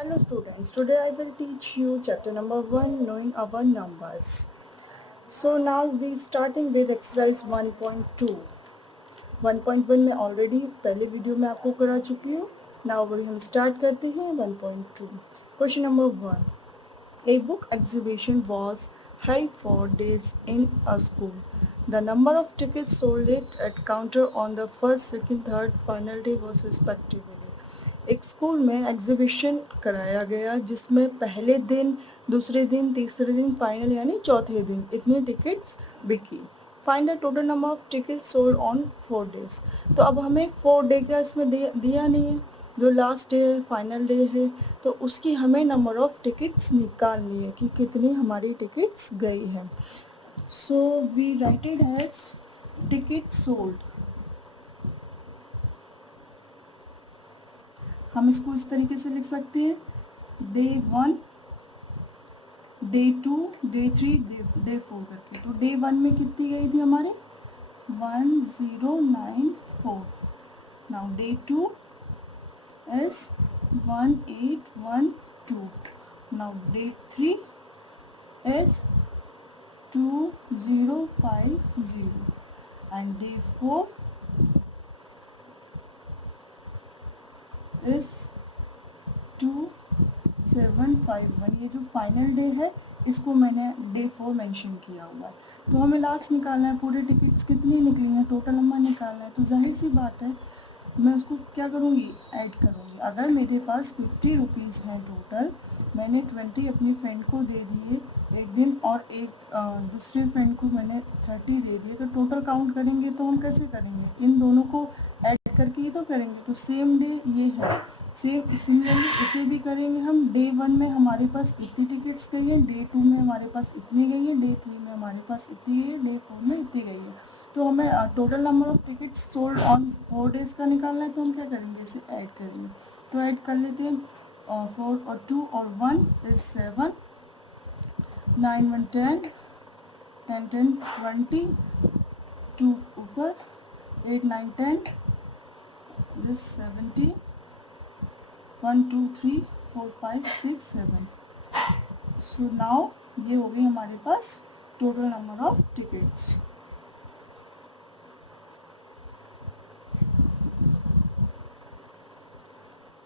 Hello students, today I will teach you chapter number 1, knowing our numbers. So now we starting with exercise 1.2. 1.1 में already पहले video में आपको करा चुकी हूँ. Now अभी हम start करते हैं 1.2. Question number 1. A book exhibition was held for days in a school. The number of tickets sold at counter on the first, second, third, final day was respectively. एक स्कूल में exhibition कराया गया जिसमें पहले दिन, दूसरे दिन, तीसरे दिन, फाइनल यानी चौथे दिन इतने टिकट्स बिकी. Find the total number of tickets sold on 4 days. तो अब हमें 4 डे का इसमें दिया नहीं है, जो लास्ट डे है, फाइनल डे है, तो उसकी हमें नंबर ऑफ टिकट्स निकालनी है कि कितनी हमारी टिकट्स गई हैं. So we write it as ticket sold. हम इसको इस तरीके से लिख सकते हैं, डे 1, डे 2, डे 3, डे 4 करके. तो डे 1 में कितनी गई थी हमारे 1094. Now day 2 is 1812. Now day 3 is 2050 and day 4 is 2751. ये जो फाइनल डे है इसको मैंने डे 4 मेंशन किया हुआ है. तो हमें लास्ट निकालना है, पूरे टिकट्स कितनी निकली हैं, टोटल नंबर निकालना है. तो जाहिर सी बात है मैं उसको क्या करूँगी, ऐड करूँगी. अगर मेरे पास 50 रुपीज़ हैं टोटल, मैंने 20 अपनी फ्रेंड को दे दिए एक दिन और एक दूसरे फ्रेंड को मैंने 30 दे दिए, तो टोटल काउंट करेंगे तो हम कैसे करेंगे, इन दोनों को ऐड करके ही तो करेंगे. तो सेम डे ये है, सेम सिमिलरली इसे भी करेंगे हम. डे 1 में हमारे पास इतनी टिकट्स गई है, डे 2 में हमारे पास इतनी गई है, डे 3 में हमारे पास इतनी गई है, डे 4 में इतनी गई है. तो हमें total number of tickets sold on 4 days का निकालना है. तो हम क्या करेंगे, इसे ऐड करेंगे. तो ऐड कर लेते हैं. 4 और 2 और 1 इज 7, 9 1 10, 10 10 20, 2 ऊपर, 8 9 10, this 70, 1 2 3 4 5 6 7. सो नाउ ये हो गई हमारे पास total number of tickets.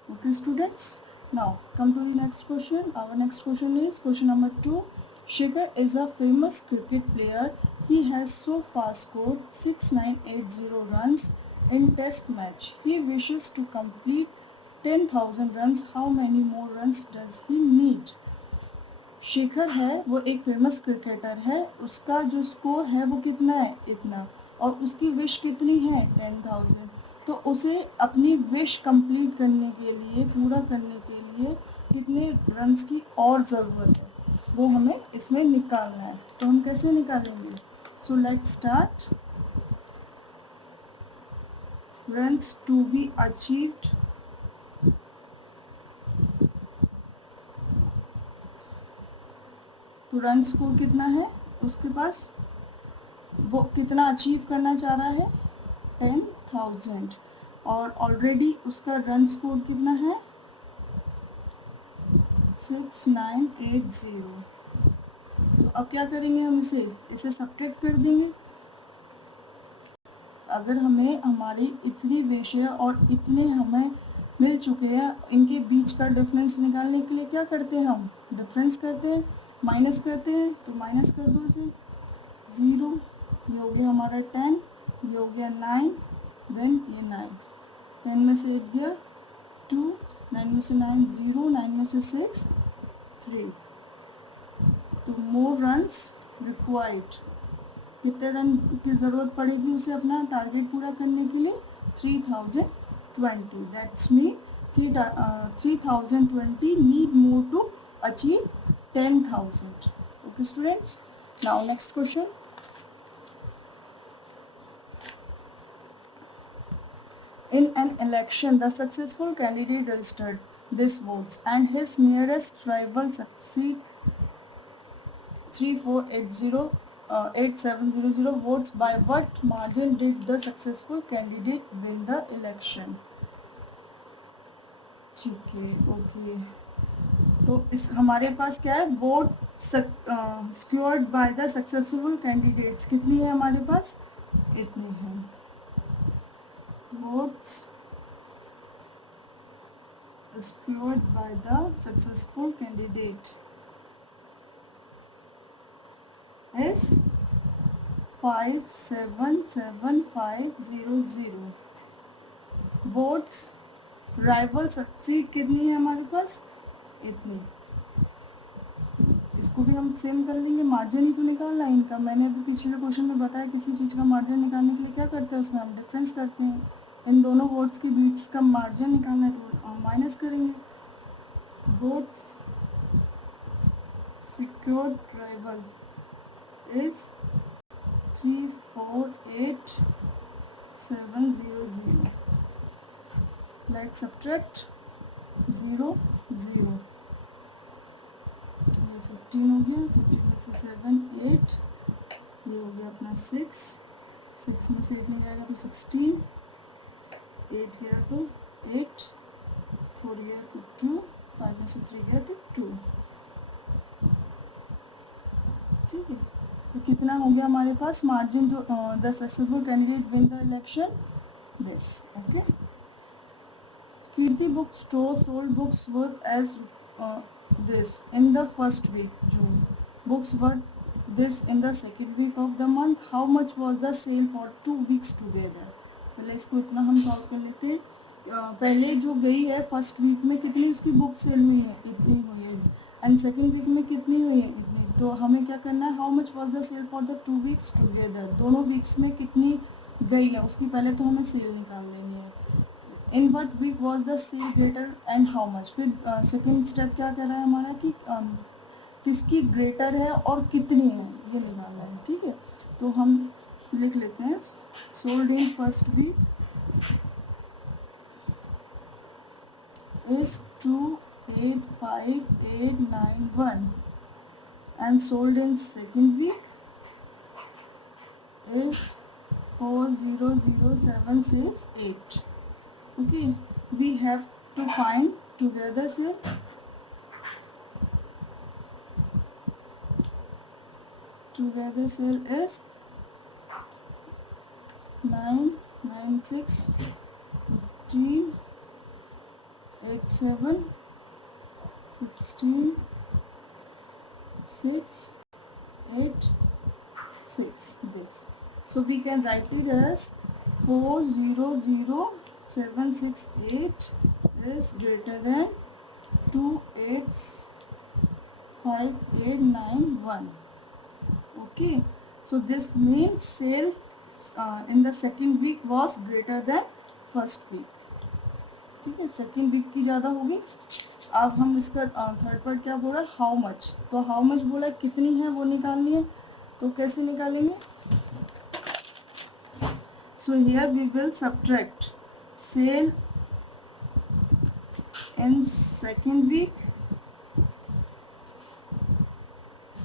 Okay students, now come to the next question. Our next question is question number 2. Shikhar is a famous cricket player. He has so far scored 6980 runs in test match. He wishes to complete 10,000 runs. How many more runs does he need? Shekhar है वो एक famous cricketer है, उसका जो score है वो कितना है, इतना, और उसकी विश कितनी है 10,000. तो उसे अपनी विश कंप्लीट करने के लिए, पूरा करने के लिए कितने रन्स की और ज़रूरत है वो हमें इसमें निकालना है. तो हम कैसे निकालेंगे, so let's start. Runs to be achieved, तो रन स्कोर कितना है उसके पास, वो कितना अचीव करना चाह रहा है 10,000, और ऑलरेडी उसका रन स्कोर कितना है 6980. तो अब क्या करेंगे, हम इसे सब्ट्रैक्ट कर देंगे. अगर हमें हमारी इतनी विश है और इतने हमें मिल चुके हैं, इनके बीच का डिफरेंस निकालने के लिए क्या करते हैं, हम डिफरेंस करते हैं, माइनस करते हैं. तो माइनस कर दो इसे, 0, ये हो गया हमारा 10, ये हो गया 9, देन ये 9, 10 में से 8 गया 2, 9 में से 9 0, 9 में से 6 3. तो मोर रन्स रिक्वायर्ड, कितने रन की ज़रूरत पड़ेगी उसे अपना टारगेट पूरा करने के लिए, 3020. That's mean 3020 need more to achieve 10,000. Okay students, now next question. In an election, the successful candidate registered these votes and his nearest rival succeed 3700 votes. By what margin did the successful candidate win the election? ठीक है, okay. तो इस हमारे पास क्या है, vote स्क्योर्ड by the successful candidates कितनी है हमारे पास, इतनी है। Votes स्क्योर्ड by the successful candidate is 577,500। Votes rival succeed कितनी है हमारे पास, इतनी। इसको भी हम सेम कर लेंगे, मार्जिन ही तो निकालना है इनका। मैंने अभी पिछले क्वेश्चन में बताया किसी चीज़ का मार्जिन निकालने के लिए क्या करते हैं, उसमें हम डिफरेंस करते हैं। इन दोनों वोट्स के बीच का मार्जिन निकालना है तो माइनस करेंगे। Votes secured rival is 348,700। Let's subtract 0 0। ये 15 हो गया, 15 में से 7 8, ये हो गया अपना 6 में से 8 नहीं जाएगा तो 16, 8 गया तो 8, 4 गया तो 2, 5 में से 3 गया तो 2। ठीक है, तो कितना हो गया हमारे पास मार्जिन, जो the successful candidate win the election, this. Okay, Kirti book store sold books worth as this in the first week June, books worth this in the second week of the month, how much was the sale for 2 weeks together. पहले इसको इतना हम solve कर लेते हैं। पहले जो गई है फर्स्ट वीक में कितनी उसकी बुक सेल हुई है, इतनी हुई है, एंड सेकेंड वीक में कितनी हुई है, इतनी। तो हमें क्या करना है, how much was the sale for the 2 weeks together, दोनों वीक्स में कितनी गई है उसकी पहले तो हमें सेल निकाल लेनी है। In what week was the sale greater and how much. फिर सेकेंड स्टेप क्या कर रहा है हमारा कि किसकी ग्रेटर है और कितनी है ये निकालना है। ठीक है, तो हम लिख लेते हैं, sold in first week is 285,891 and sold in second week is 400,768. Okay, we have to find together sale. Together sale is 9, 9, 6, 15, 8, 7, 16, 6, 8, 6, this. So we can write it as 400,768 is greater than 285,891. Okay, so this means sales in the second week was greater than first week. ठीक है, second week की ज़्यादा होगी। अब हम इसका third पर क्या बोला, हाउ मच, तो हाउ मच बोला कितनी है वो निकालनी है, तो कैसे निकालेंगे। So here we will subtract sale in second week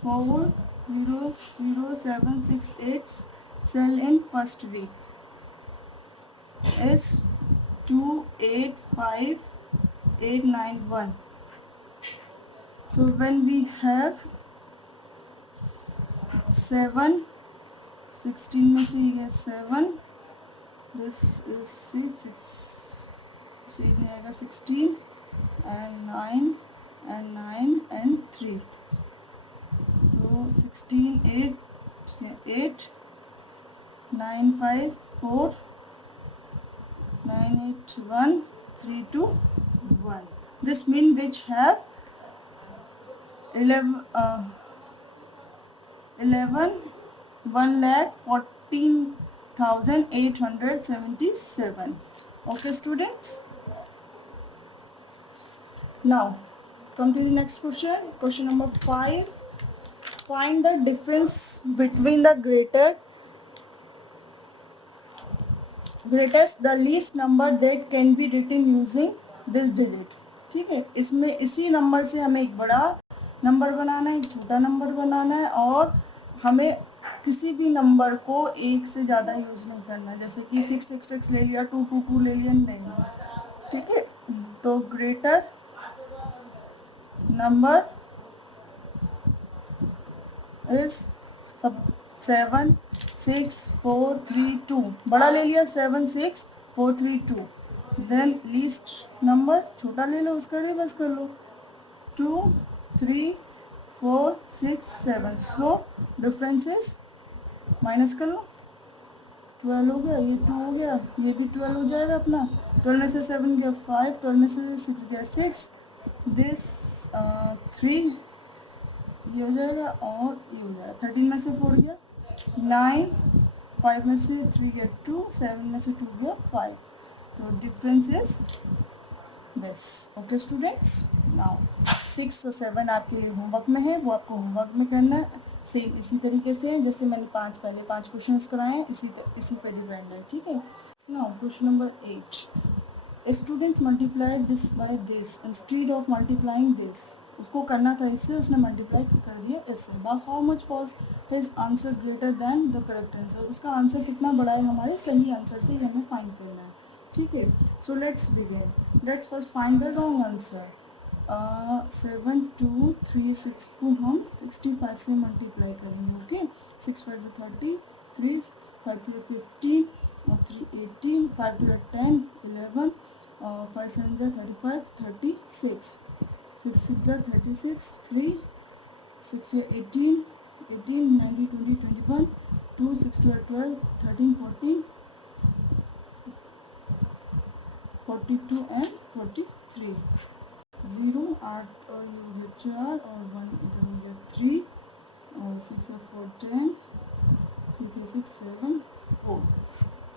400,768 sale in first week is 285,891. So when we have 7, 16 में से ये 7, this is 6 में आएगा 16 and 9 and 9 and 3, तो 16 8 9 5 4 9 8 1 3 2 1. This mean which have 1,14,877. Okay, students. Now come to the next question. Question number 5. Find the difference between the greatest the least number that can be written using this digit. ठीक है, इसमें इसी number से हमें एक बड़ा number बनाना है, एक छोटा नंबर बनाना है, और हमें किसी भी नंबर को एक से ज़्यादा यूज़ नहीं करना है, जैसे कि 666 ले लिया, 222 ले लिया, नहीं। ठीक है, तो ग्रेटर नंबर इज सब 7 6 4 3 2, बड़ा ले लिया 7 6 4 3 2, देन लीस्ट नंबर छोटा ले लो, उसका रिवर्स कर लो 2 3 4 6 7, सो डिफरेंसेस माइनस कर लो, 12 हो गया, ये 2 हो गया, ये भी 12 हो जाएगा अपना, 12 में से 7 गया 5, 12 में से 6 गया 6, दिस 3 ये हो जाएगा और ये हो जाएगा, 13 में से 4 गया 9, 5 में से 3 गया 2, 7 में से 2 गया 5, तो difference is this. Okay students, now 6 और 7 आपके लिए होमवर्क में है, वो आपको होमवर्क में करना है, सेम इसी तरीके से जैसे मैंने पहले 5 क्वेश्चंस कराए हैं, इसी पे डिपेंड है, ठीक है। Now question number 8, students multiplied this by this instead of multiplying this, उसको करना था इससे, उसने मल्टीप्लाई कर दिया इससे, but how much was his answer greater than the correct answer, उसका आंसर कितना बड़ा है हमारे सही आंसर से, हमें फाइंड करना है, ठीक है। So let's begin, let's first find the wrong answer. 7 2 3 6 को हम 65 से मल्टीप्लाई करेंगे, ओके, 6 5 30, 3 5 15 और 3 18, 5 2 10 11, 5 7 35 36, 6 6 36, 3 6 18 18 19 20 21, 2 6 12 13 14 42 and 43, 0 8 और ये हो गया 4 और 1 इधर हो गया 3 और 6 और 4 10, 3 3 6 7 4,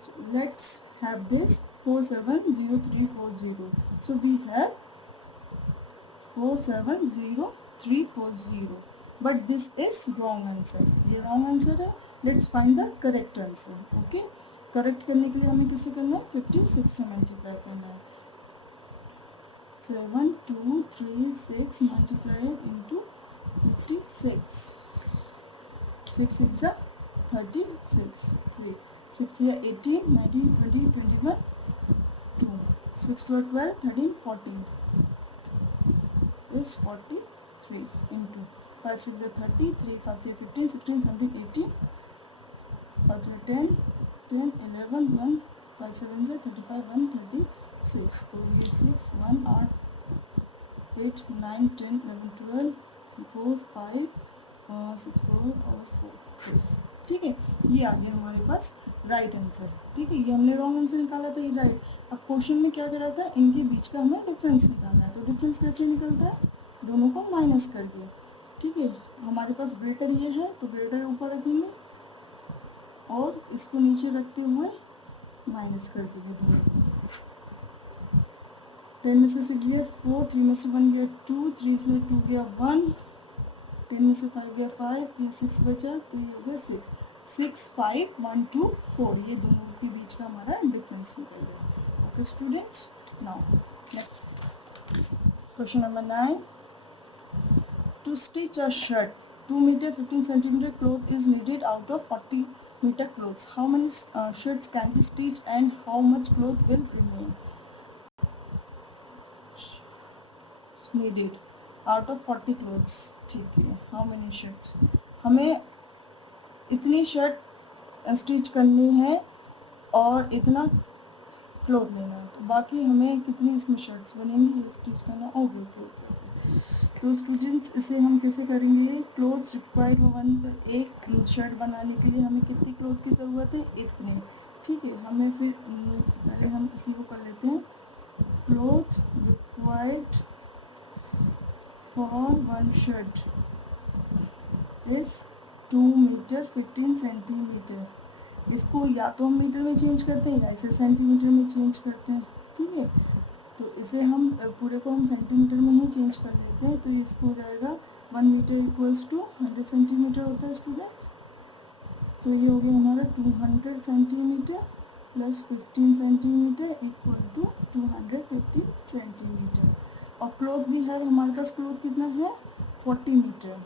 so let's have this 470340, so we have 470340, but this is wrong answer, ये wrong answer है, let's find the correct answer, okay। Correct करने के लिए हमें किसे करना है, 56 से मल्टीप्लाई करना है, 7 2 3 6 मल्टीप्लाई इंटू 56, 6 6 36, 3 6 18 19 20 21, 2 6 12 13 14 is 43 into 5 6 30, 3 5 3 15 16 17 18, 5 10 10 11 1 5 7 35 1 36, तो ये 6 1 8 8 9 10 11 12 4 5 6 4 और 4 6, ठीक है, ये आ गया हमारे पास राइट आंसर, ठीक है, ये हमने रॉन्ग आंसर निकाला था, ये राइट। अब क्वेश्चन में क्या करा था, इनके बीच का हमें डिफरेंस निकालना है, तो डिफरेंस कैसे निकलता है, दोनों को माइनस करके, ठीक है, हमारे पास ग्रेटर ये है तो ग्रेटर ऊपर रखेंगे और इसको नीचे रखते हुए माइनस कर देंगे दोनों को, 10 में से 6 गया 4, 3 में से 1 गया 2, 3 से 2 गया 1, 10 में से 5 गया 5, ये 6 बचा तो ये हो गया 6 6 5 1 2 4, ये दोनों के बीच का हमारा डिफरेंस निकल गया। Okay students, now question number 9, to stitch a shirt 2 meter 15 centimeter cloth is needed out of 40 meter clothes, how many shirts can be stitched and how much cloth will remain, needed out of 40 clothes, ठीक है, how many shirts, हमें इतनी shirt stitch करनी है और इतना cloth लेना है, तो बाकी हमें कितनी इसमें शर्ट्स बनेंगी स्टिच करना और वो क्लोथ, तो स्टूडेंट्स इसे हम कैसे करेंगे, क्लोथ्स रिक्वायर्ड वन, एक शर्ट बनाने के लिए हमें कितनी क्लोथ की ज़रूरत है, इतने, ठीक है, हमें फिर पहले हम इसी को कर लेते हैं, cloth required for one shirt is 2 meter 15 centimeter, इसको या तो हम मीटर में चेंज करते हैं या इसे सेंटीमीटर में चेंज करते हैं, ठीक है, तो इसे हम पूरे को हम सेंटीमीटर में ही चेंज कर लेते हैं, तो इसको हो जाएगा 1 मीटर इक्वल्स टू 100 सेंटीमीटर होता है स्टूडेंट्स, तो ये हो गया हमारा 200 centimetre plus 15 centimetre equal to 250 centimetre, और क्लोथ भी है हमारे पास, क्लोथ कितना है 40 मीटर,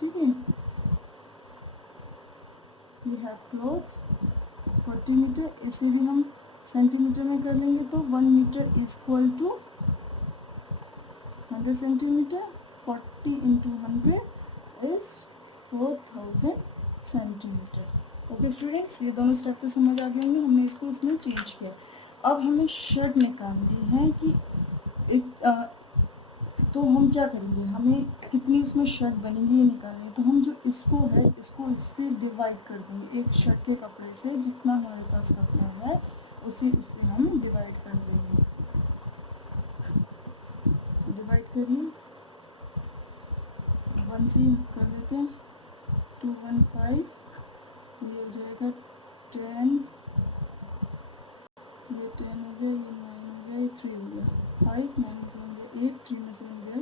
ठीक है, वी हैव क्लोथ 40 मीटर, इसे भी हम सेंटीमीटर में कर लेंगे तो 1 metre equal to 100 centimetre, 40 into 100 is 4000 centimetre. Okay students, ये दोनों स्टेप तो समझ आ गए होंगे, हमने इसको इसमें चेंज किया। अब हमें शर्ट निकालनी है कि एक तो हम क्या करेंगे, हमें कितनी उसमें शर्ट बनेगी ये निकालनी है। तो हम जो इसको है इसको इससे डिवाइड कर देंगे, एक शर्ट के कपड़े से जितना हमारे पास कपड़ा है उसे हम डिवाइड कर देंगे। डिवाइड करिए, 1 से कर देते हैं, 2 1 5, तो ये हो जाएगा 10, ये 10 हो गया, ये 9 हो गया, ये 3 हो गया, 5 9 में से बन गया 8, 3 में से बन गया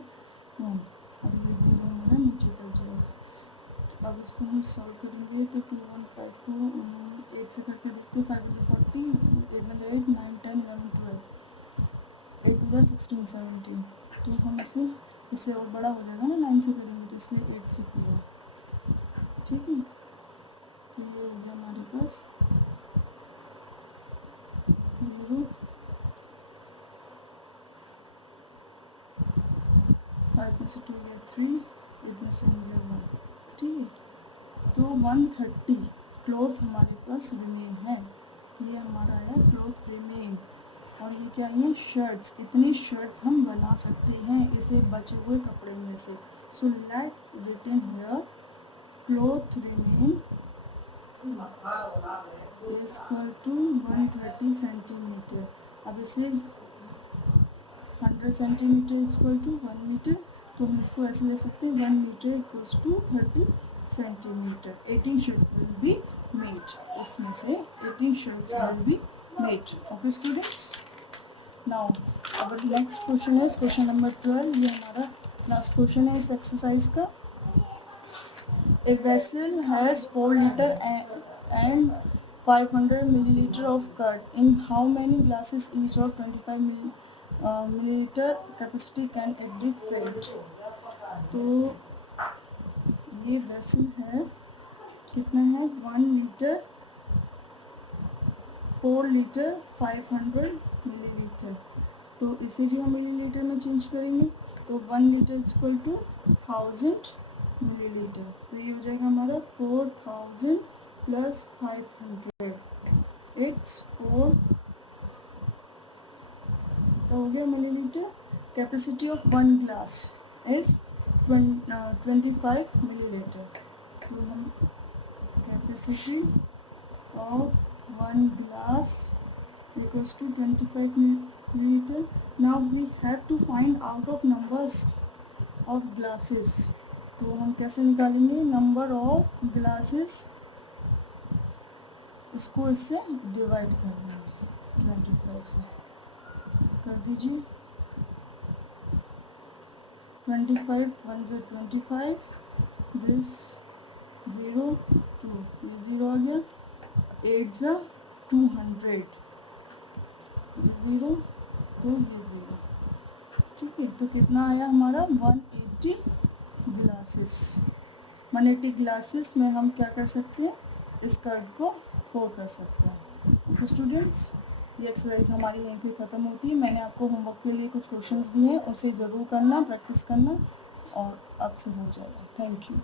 1, अब ये 0 हमारा नीचे तक जाएगा। अब इसको हम सॉल्व करेंगे तो 2 1 5 को 8 से करके देखते हैं, 5 is 40, 8 में 8 9 10 11 12, 8 to 16 17, तो हम इससे और बड़ा हो जाएगा ना, 9 से करेंगे तो इसलिए 8 से किया, ठीक है। तो ये हो गया हमारे पास 0, 5 में से 2 गया 3, 8 में से गया 1, ठीक है। तो 130 क्लॉथ हमारे पास रिमेन है, ये हमारा आया क्लॉथ रिमेन। और ये क्या है, शर्ट्स, इतनी शर्ट्स हम बना सकते हैं इसे बचे हुए कपड़े में से। So let written here cloth remain is equal to 130 centimetre. अब इसे 100 सेंटीमीटर इक्वल टू 1 मीटर, तो हम इसको ऐसे ले सकते हैं 1 metre equals to 30 centimetre. 18 shirt will be made, इसमें से 18 shirts will be made. Okay students, now our next question है क्वेश्चन नंबर 12। ये हमारा लास्ट क्वेश्चन है इस एक्सरसाइज का। A vessel has 4 liter and 500 milliliter of curd. In how many glasses each of 25 milliliter capacity can it be filled? तो ये vessel है, कितना है, 1 लीटर, 4 लीटर, 500 मिलीलीटर। तो इसे भी हम मिलीलीटर में चेंज करेंगे, तो 1 लीटर इक्वल टू 1000 मिलीलीटर। तो ये हो जाएगा हमारा 4000 प्लस 500, इट्स 4, तो हो गया millilitre. Capacity of 1 glass is 25 millilitre. तो हम capacity of 1 glass equals to 25 milliliter. Now we have to find out of numbers of glasses. तो हम कैसे निकालेंगे, नंबर ऑफ ग्लासेस, इसको इससे डिवाइड कर देंगे 25 से, कर दीजिए 25 1 से 25, दिस 0 2, ये 0 आ गया, 8 से 200, 0 तो ये 0, ठीक है। तो कितना आया हमारा 180 ग्लासेस। 180 ग्लासेस में हम क्या कर सकते हैं, इस कर्ड को पोर कर सकते हैं। तो स्टूडेंट्स, ये एक्सरसाइज हमारी यहीं पे ख़त्म होती है। मैंने आपको होमवर्क के लिए कुछ क्वेश्चंस दिए हैं, उसे ज़रूर करना, प्रैक्टिस करना, और अब से हो जाएगा। Thank you.